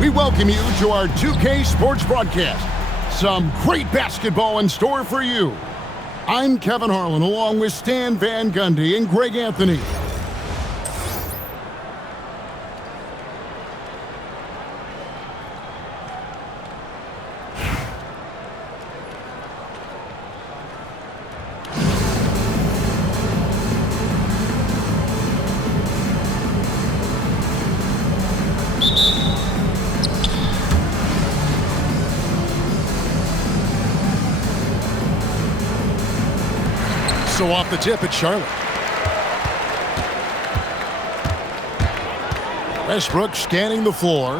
We welcome you to our 2K Sports broadcast. Some great basketball in store for you. I'm Kevin Harlan, along with Stan Van Gundy and Greg Anthony. So off the tip, it's Charlotte. Westbrook scanning the floor.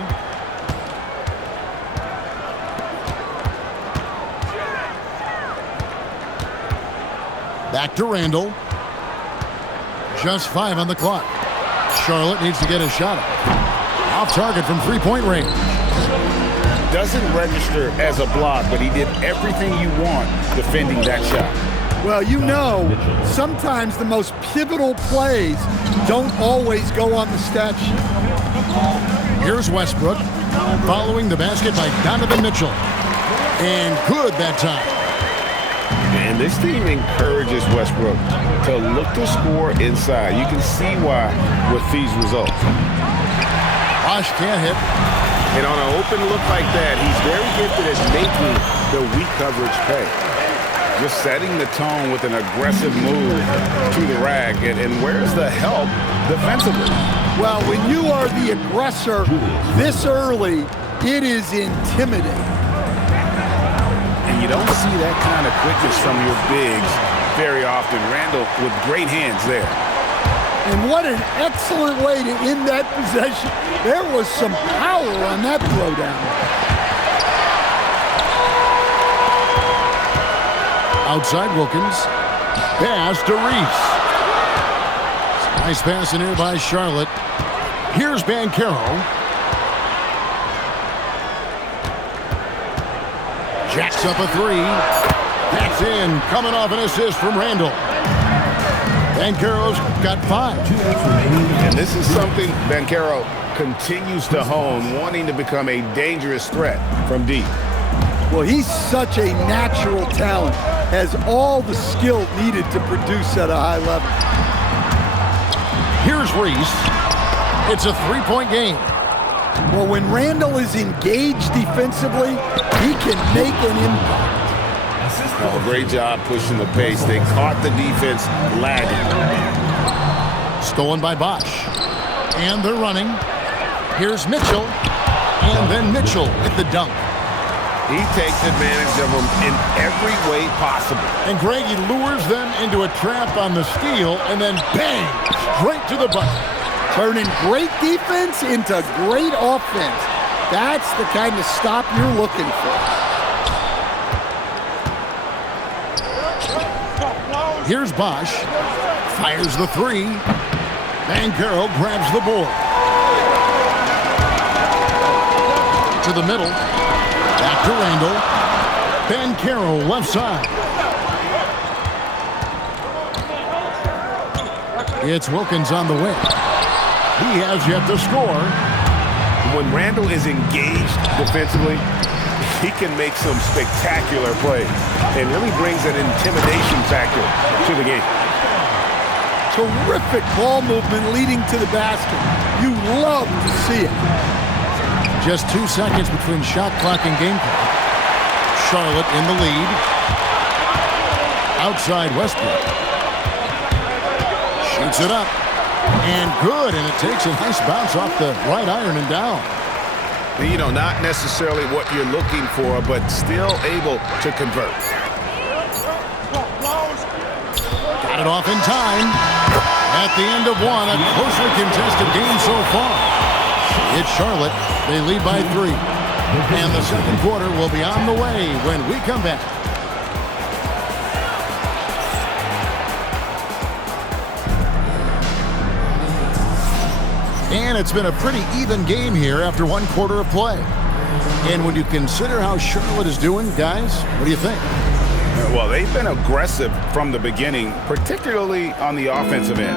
Back to Randall. Just 5 on the clock. Charlotte needs to get a shot off target from three-point range. Doesn't register as a block, but he did everything you want defending that shot. Well, you know, sometimes the most pivotal plays don't always go on the stat sheet. Here's Westbrook following the basket by Donovan Mitchell. And good that time. And this team encourages Westbrook to look to score inside. You can see why with these results. Bosh can't hit. And on an open look like that, he's very gifted at making the weak coverage pay. Just setting the tone with an aggressive move to the rack. And where's the help defensively? Well, when you are the aggressor this early, it is intimidating. And you don't see that kind of quickness from your bigs very often. Randall with great hands there. And what an excellent way to end that possession. There was some power on that throwdown. Outside Wilkins. Pass to Reese. Nice pass in here by Charlotte. Here's Banchero. Jacks up a three. That's in. Coming off an assist from Randall. Banchero's got 5. And this is something Banchero continues to hone, wanting to become a dangerous threat from deep. Well, he's such a natural talent. Has all the skill needed to produce at a high level. Here's Reese. It's a 3-point game. Well, when Randall is engaged defensively, he can make an impact. Oh, great job pushing the pace. They caught the defense lagging. Stolen by Bosh. And they're running. Here's Mitchell. And then Mitchell with the dunk. He takes advantage of them in every way possible. And Greg, he lures them into a trap on the steal, and then bang, straight to the bucket. Turning great defense into great offense. That's the kind of stop you're looking for. Here's Bosh. Fires the 3. Banchero grabs the board. To the middle. Back to Randall. Banchero left side. It's Wilkins on the wing. He has yet to score. When Randall is engaged defensively, he can make some spectacular plays and really brings an intimidation factor to the game. Terrific ball movement leading to the basket. You love to see it. Just 2 seconds between shot clock and game clock. Charlotte in the lead. Outside Westbrook. Shoots it up. And good. And it takes a nice bounce off the right iron and down. You know, not necessarily what you're looking for, but still able to convert. Got it off in time. At the end of one, a closely contested game so far. It's Charlotte. They lead by 3. And the second quarter will be on the way when we come back. And it's been a pretty even game here after 1 quarter of play. And when you consider how Charlotte is doing, guys, what do you think? Well, they've been aggressive from the beginning, particularly on the offensive end.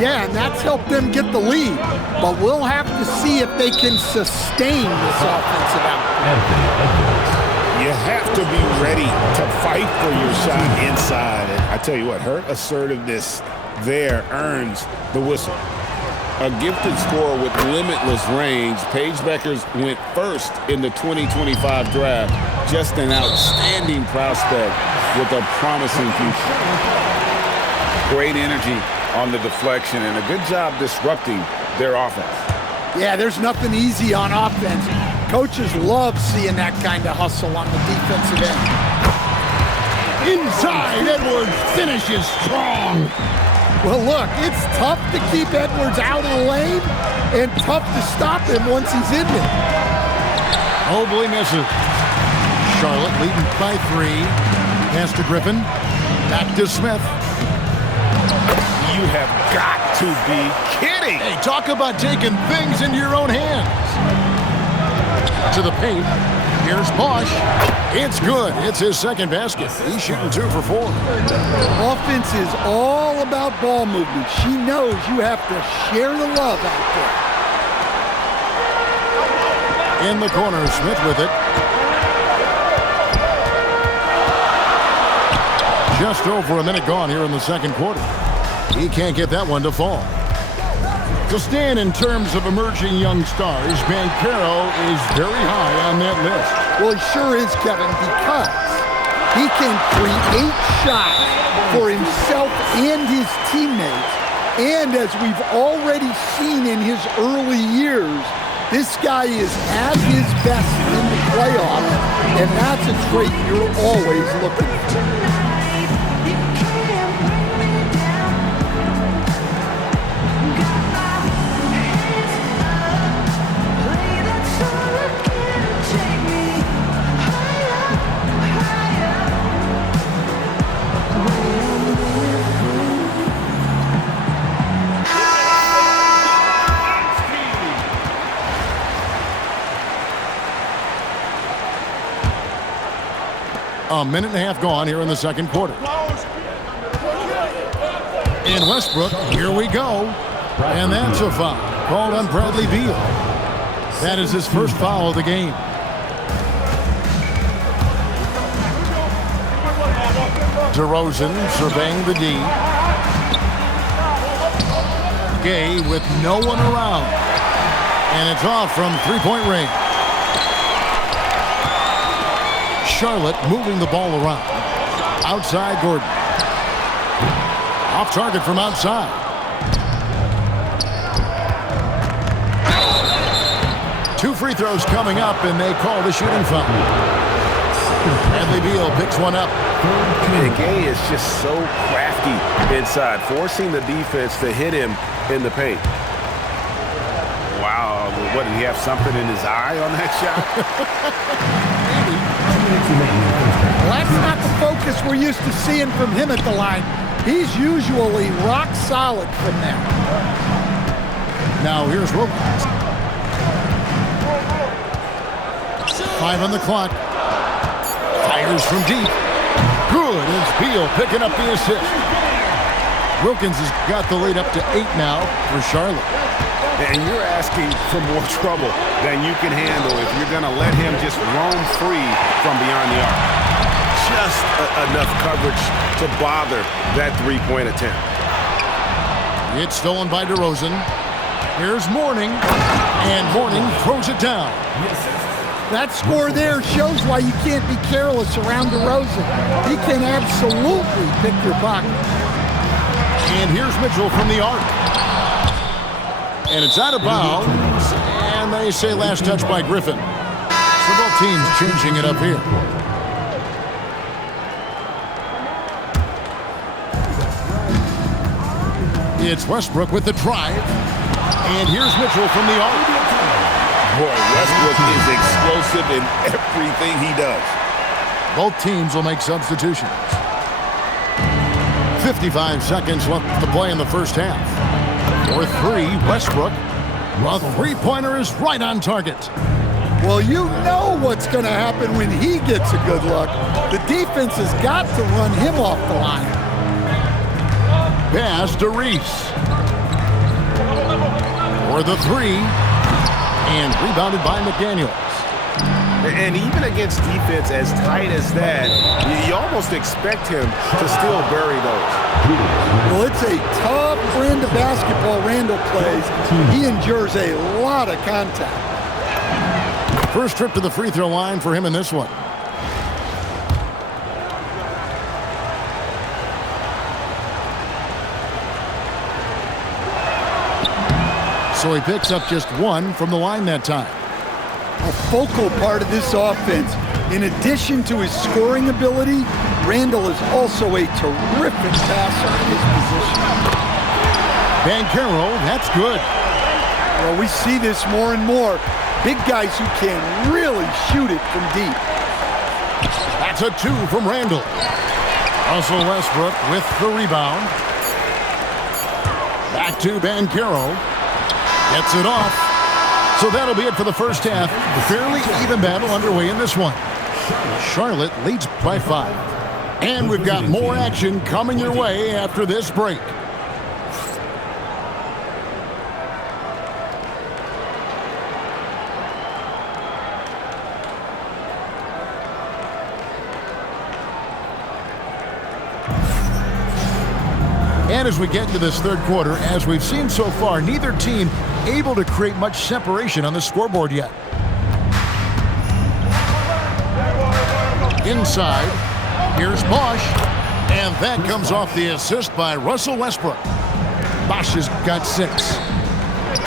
Yeah, and that's helped them get the lead. But we'll have to see if they can sustain this offensive output. You have to be ready to fight for your shot inside. And I tell you what, her assertiveness there earns the whistle. A gifted scorer with limitless range, Paige Bueckers went first in the 2025 draft. Just an outstanding prospect with a promising future. Great energy on the deflection and a good job disrupting their offense. Yeah, there's nothing easy on offense. Coaches love seeing that kind of hustle on the defensive end. Inside, Edwards finishes strong. Well, look, it's tough to keep Edwards out of the lane and tough to stop him once he's in there. Mobley misses. Charlotte leading by 3. Pass to Griffin. Back to Smith. You have got to be kidding. Hey, talk about taking things into your own hands. To the paint. Here's Bosch. It's good. It's his second basket. He's shooting 2 for 4. Offense is all about ball movement. She knows you have to share the love out there. In the corner, Smith with it. Just over a minute gone here in the second quarter. He can't get that one to fall. To stand in terms of emerging young stars, Banchero is very high on that list. Well, he sure is, Kevin, because he can create shots for himself and his teammates. And as we've already seen in his early years, this guy is at his best in the playoffs, and that's a trait you're always looking for. A minute and a half gone here in the second quarter. In Westbrook, here we go. And that's a foul called on Bradley Beal. That is his first foul of the game. DeRozan surveying the D. Gay with no one around. And it's off from three-point range. Charlotte moving the ball around. Outside Gordon. Off target from outside. Two free throws coming up, and they call the shooting foul. Bradley Beal picks one up. And Gay is just so crafty inside, forcing the defense to hit him in the paint. Wow, what, did he have something in his eye on that shot? Well, that's not the focus we're used to seeing from him at the line. He's usually rock solid from there. Now here's Wilkins. 5 on the clock. Fires from deep. Good. It's Beal picking up the assist. Wilkins has got the lead up to 8 now for Charlotte. And you're asking for more trouble than you can handle if you're going to let him just roam free from beyond the arc. Just enough coverage to bother that three-point attempt. It's stolen by DeRozan. Here's Mourning, and Mourning throws it down. That score there shows why you can't be careless around DeRozan. He can absolutely pick your pocket. And here's Mitchell from the arc. And it's out of bounds, and they say last touch by Griffin. So both teams changing it up here. It's Westbrook with the drive, and here's Mitchell from the arc. Boy, Westbrook is explosive in everything he does. Both teams will make substitutions. 55 seconds left to play in the first half. For 3, Westbrook. A three-pointer is right on target. Well, you know what's going to happen when he gets a good look. The defense has got to run him off the line. Pass to Reese. For the three. And rebounded by McDaniels. And even against defense as tight as that, you almost expect him to still bury those. Well, it's a tough brand of basketball Randall plays. He endures a lot of contact. First trip to the free throw line for him in this one. So he picks up just one from the line that time. A focal part of this offense. In addition to his scoring ability, Randall is also a terrific passer in his position. Banchero, that's good. Well, we see this more and more. Big guys who can really shoot it from deep. That's a two from Randall. Russell Westbrook with the rebound. Back to Banchero. Gets it off. So that'll be it for the first half. Fairly even battle underway in this one. Charlotte leads by 5. And we've got more action coming your way after this break. And as we get into this third quarter, as we've seen so far, neither team able to create much separation on the scoreboard yet. Inside, here's Bosch, and that comes off the assist by Russell Westbrook. Bosch has got 6.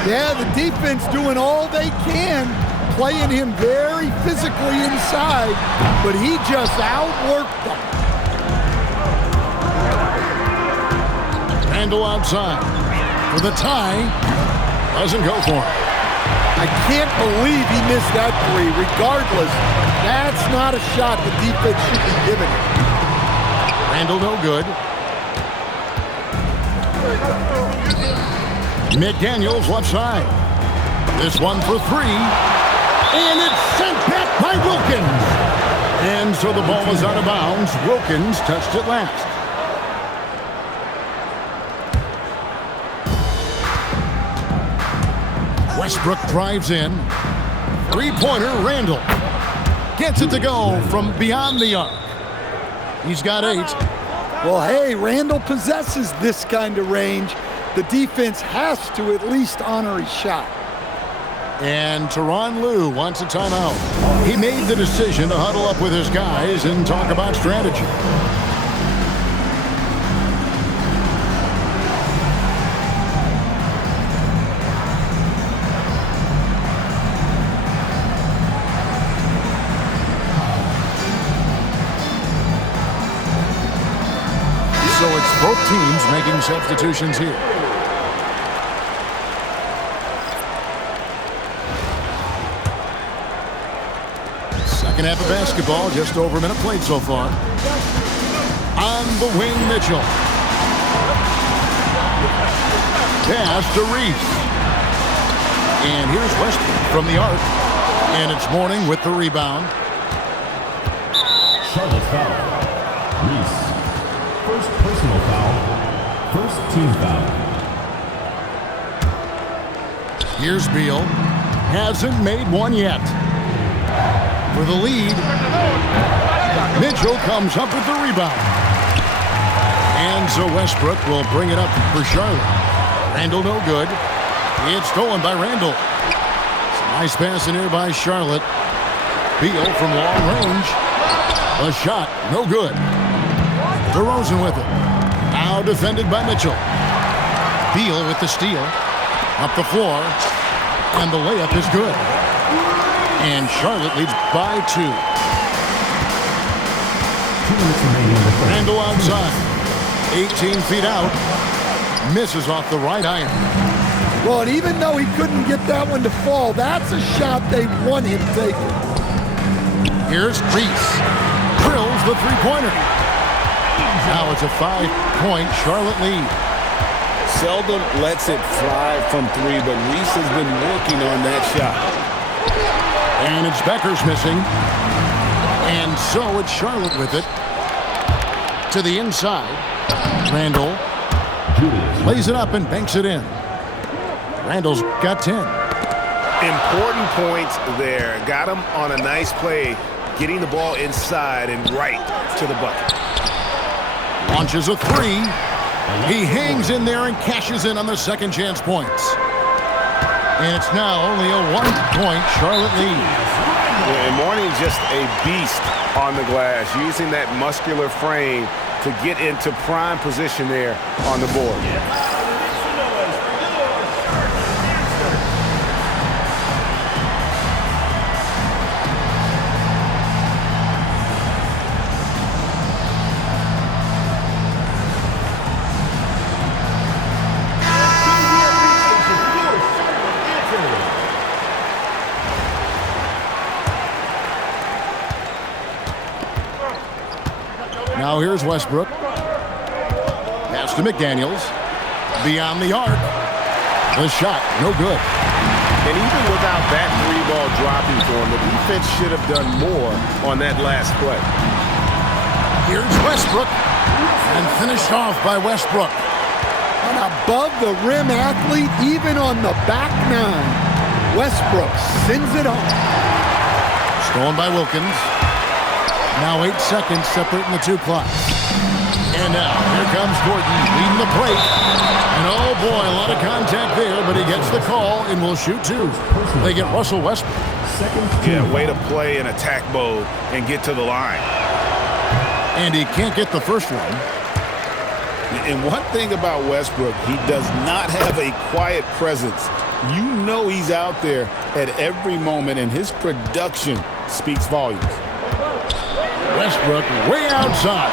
Yeah, the defense doing all they can, playing him very physically inside, but he just outworked them. Randall outside for the tie. Doesn't go for it. I can't believe he missed that three. Regardless, that's not a shot the defense should be giving him. Randall no good. McDaniels left side. This one for 3. And it's sent back by Wilkins. And so the ball is out of bounds. Wilkins touched it last. Westbrook drives in. Three-pointer, Randall. Gets it to go from beyond the arc. He's got 8. Well, hey, Randall possesses this kind of range. The defense has to at least honor his shot. And Tyronn Lue wants a timeout. He made the decision to huddle up with his guys and talk about strategy. So it's both teams making substitutions here. Second half of basketball, just over a minute played so far. On the wing, Mitchell. Pass to Reese. And here's Westbrook from the arc. And it's Mourning with the rebound. Charlotte foul. Reese. First personal foul. First team foul. Here's Beal. Hasn't made one yet. For the lead. Mitchell comes up with the rebound. And so Westbrook will bring it up for Charlotte. Randall no good. It's stolen by Randall. Nice pass in here by Charlotte. Beal from long range. A shot, no good. DeRozan with it. Now defended by Mitchell. Beal with the steal. Up the floor. And the layup is good. And Charlotte leads by 2. 2 minutes remaining in the third. Randall outside. 18 feet out. Misses off the right iron. Well, and even though he couldn't get that one to fall, that's a shot they want him taking. Here's Reese. Drills the three-pointer. Now it's a 5-point Charlotte lead. Seldom lets it fly from 3, but Reese has been working on that shot. And it's Becker's missing. And so it's Charlotte with it. To the inside. Randall lays it up and banks it in. Randall's got 10. Important points there. Got him on a nice play, getting the ball inside and right to the bucket. Launches a three. He hangs in there and cashes in on the second chance points. And it's now only a 1-point Charlotte lead. Yeah, and Mourning just a beast on the glass, using that muscular frame to get into prime position there on the board. Now here's Westbrook. Pass to McDaniels. Beyond the arc. The shot, no good. And even without that three ball dropping for him, the defense should have done more on that last play. Here's Westbrook. And finished off by Westbrook. An above-the-rim athlete, even on the back nine. Westbrook sends it on. Stolen by Wilkins. Now 8 seconds separating the two clocks. And now, here comes Gordon leading the plate. And oh boy, a lot of contact there, but he gets the call and will shoot two. They get Russell Westbrook. Yeah, way to play in attack mode and get to the line. And he can't get the first one. And one thing about Westbrook, he does not have a quiet presence. You know he's out there at every moment, and his production speaks volumes. Westbrook way outside.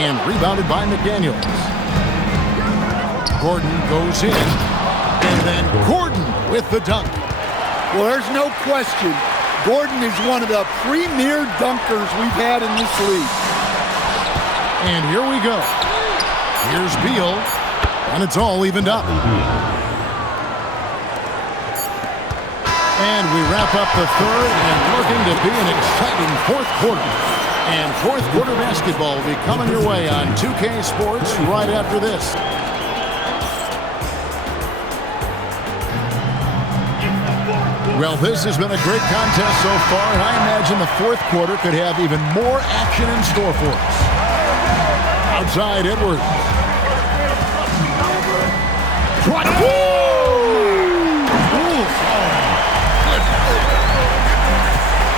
And rebounded by McDaniels. Gordon goes in. And then Gordon with the dunk. Well, there's no question. Gordon is one of the premier dunkers we've had in this league. And here we go. Here's Beal. And it's all evened up. And we wrap up the third and looking to be an exciting fourth quarter. And fourth quarter basketball will be coming your way on 2K Sports right after this. Well, this has been a great contest so far, and I imagine the fourth quarter could have even more action in store for us. Outside Edwards.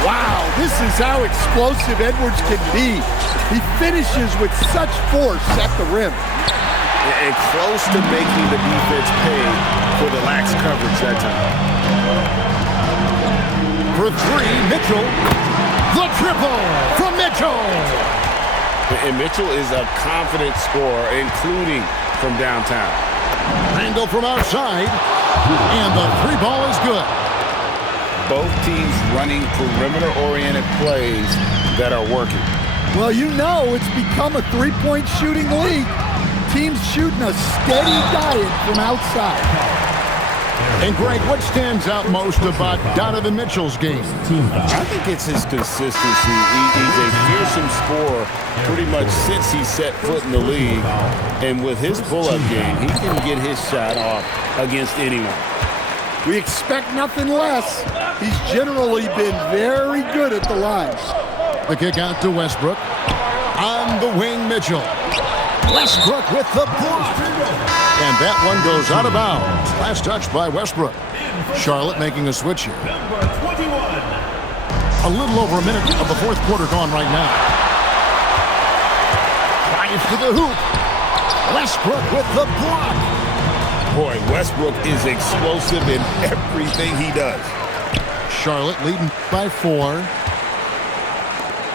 Wow, this is how explosive Edwards can be. He finishes with such force at the rim. And close to making the defense pay for the lax coverage that time. For three, Mitchell. The triple from Mitchell. And Mitchell is a confident scorer, including from downtown. Randall from outside. And the three ball is good. Both teams running perimeter-oriented plays that are working. Well, you know it's become a three-point shooting league. Teams shooting a steady diet from outside. And Greg, what stands out most about Donovan Mitchell's game? I think it's his consistency. He's a fearsome scorer pretty much since he set foot in the league. And with his pull-up game, he can get his shot off against anyone. We expect nothing less. He's generally been very good at the line. The kick out to Westbrook. On the wing, Mitchell. Westbrook with the block. And that one goes out of bounds. Last touch by Westbrook. Charlotte making a switch here. A little over a minute of the fourth quarter gone right now. Drives to the hoop. Westbrook with the block. Boy, Westbrook is explosive in everything he does. Charlotte leading by 4.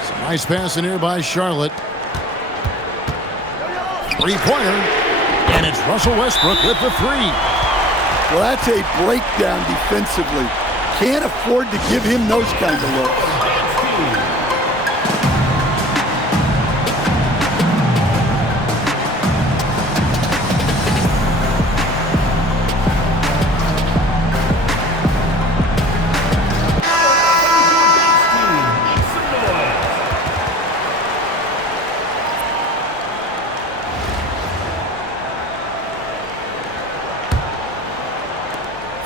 Some nice passing here by Charlotte. Three-pointer. And it's Russell Westbrook with the three. Well, that's a breakdown defensively. Can't afford to give him those kind of looks.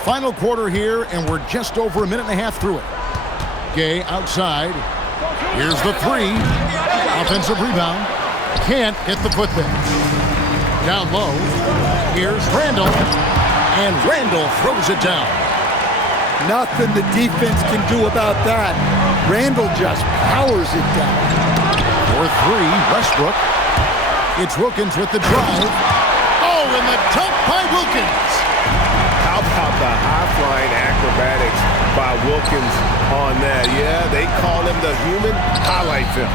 Final quarter here, and we're just over a minute and a half through it. Gay outside. Here's the three. Offensive rebound. Can't get the putback. Down low. Here's Randall. And Randall throws it down. Nothing the defense can do about that. Randall just powers it down. For three, Westbrook. It's Wilkins with the drive. Oh, and the dunk by Wilkins. How about the high-flying acrobatics by Wilkins on that? Yeah, they call him the human highlight film.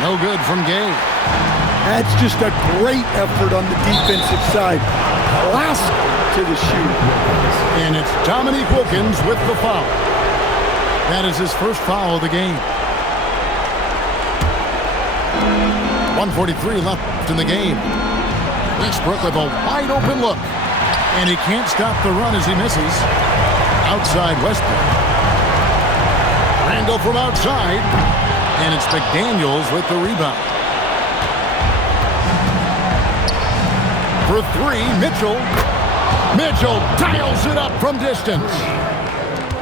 No good from Gay. That's just a great effort on the defensive side. Classic to the shoot. And it's Dominique Wilkins with the foul. That is his first foul of the game. 1:43 left in the game. Westbrook with a wide open look. And he can't stop the run as he misses. Outside Westbrook. Randall from outside. And it's McDaniels with the rebound. For three, Mitchell. Mitchell dials it up from distance.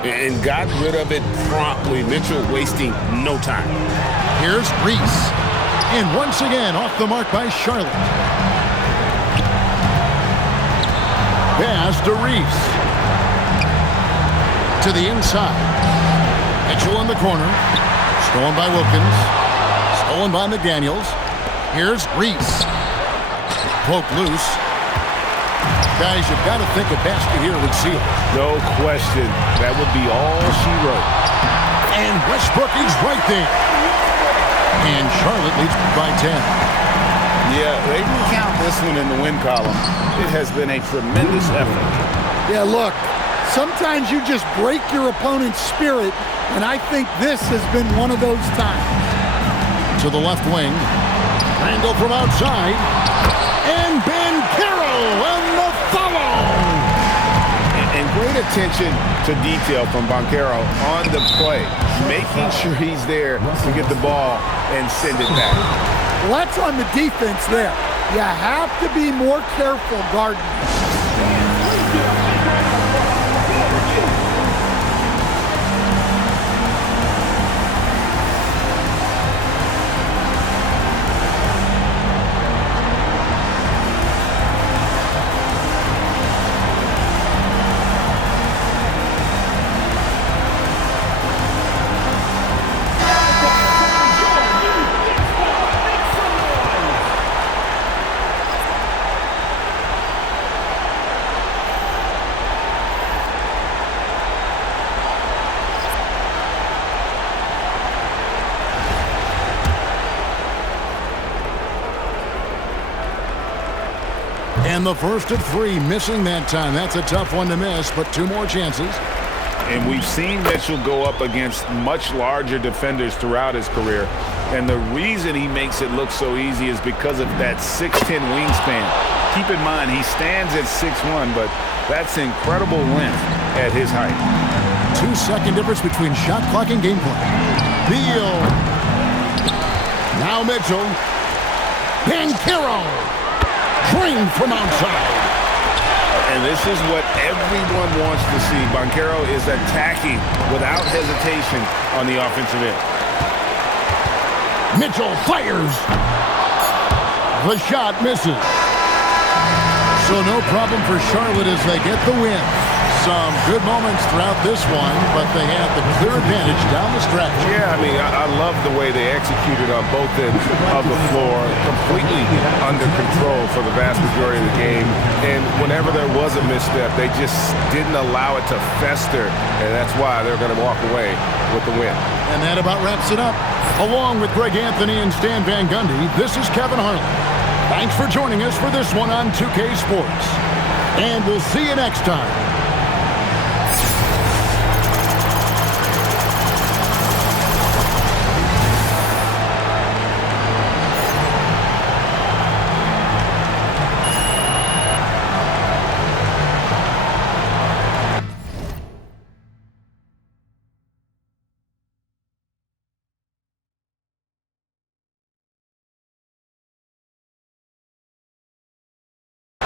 And got rid of it promptly. Mitchell wasting no time. Here's Reese. And once again, off the mark by Charlotte. Pass to Reese. To the inside. Mitchell in the corner. Stolen by Wilkins. Stolen by McDaniels. Here's Reese. Poke loose. Guys, you've got to think a basket here would seal. No question. That would be all she wrote. And Westbrook is right there. And Charlotte leads by 10. Yeah, they can count this one in the win column. It has been a tremendous effort. Yeah, look, sometimes you just break your opponent's spirit, and I think this has been one of those times. To the left wing. Randall from outside. And Banchero and the follow. And great attention to detail from Banchero on the play, making sure he's there to get the ball and send it back. Well, that's on the defense there. You have to be more careful guarding. And the first of three, missing that time. That's a tough one to miss, but two more chances. And we've seen Mitchell go up against much larger defenders throughout his career. And the reason he makes it look so easy is because of that 6'10" wingspan. Keep in mind, he stands at 6'1", but that's incredible length at his height. 2-second difference between shot clock and game play. Beal. Now Mitchell. Banchero. Drained from outside. And this is what everyone wants to see. Banchero is attacking without hesitation on the offensive end. Mitchell fires. The shot misses. So no problem for Charlotte as they get the win. Some good moments throughout this one, but they had the clear advantage down the stretch. Yeah, I mean, I love the way they executed on both ends of the floor, completely under control for the vast majority of the game. And whenever there was a misstep, they just didn't allow it to fester, and that's why they're going to walk away with the win. And that about wraps it up. Along with Greg Anthony and Stan Van Gundy, this is Kevin Harlan. Thanks for joining us for this one on 2K Sports. And we'll see you next time.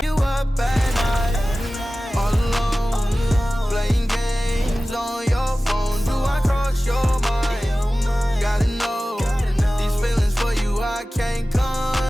You up back.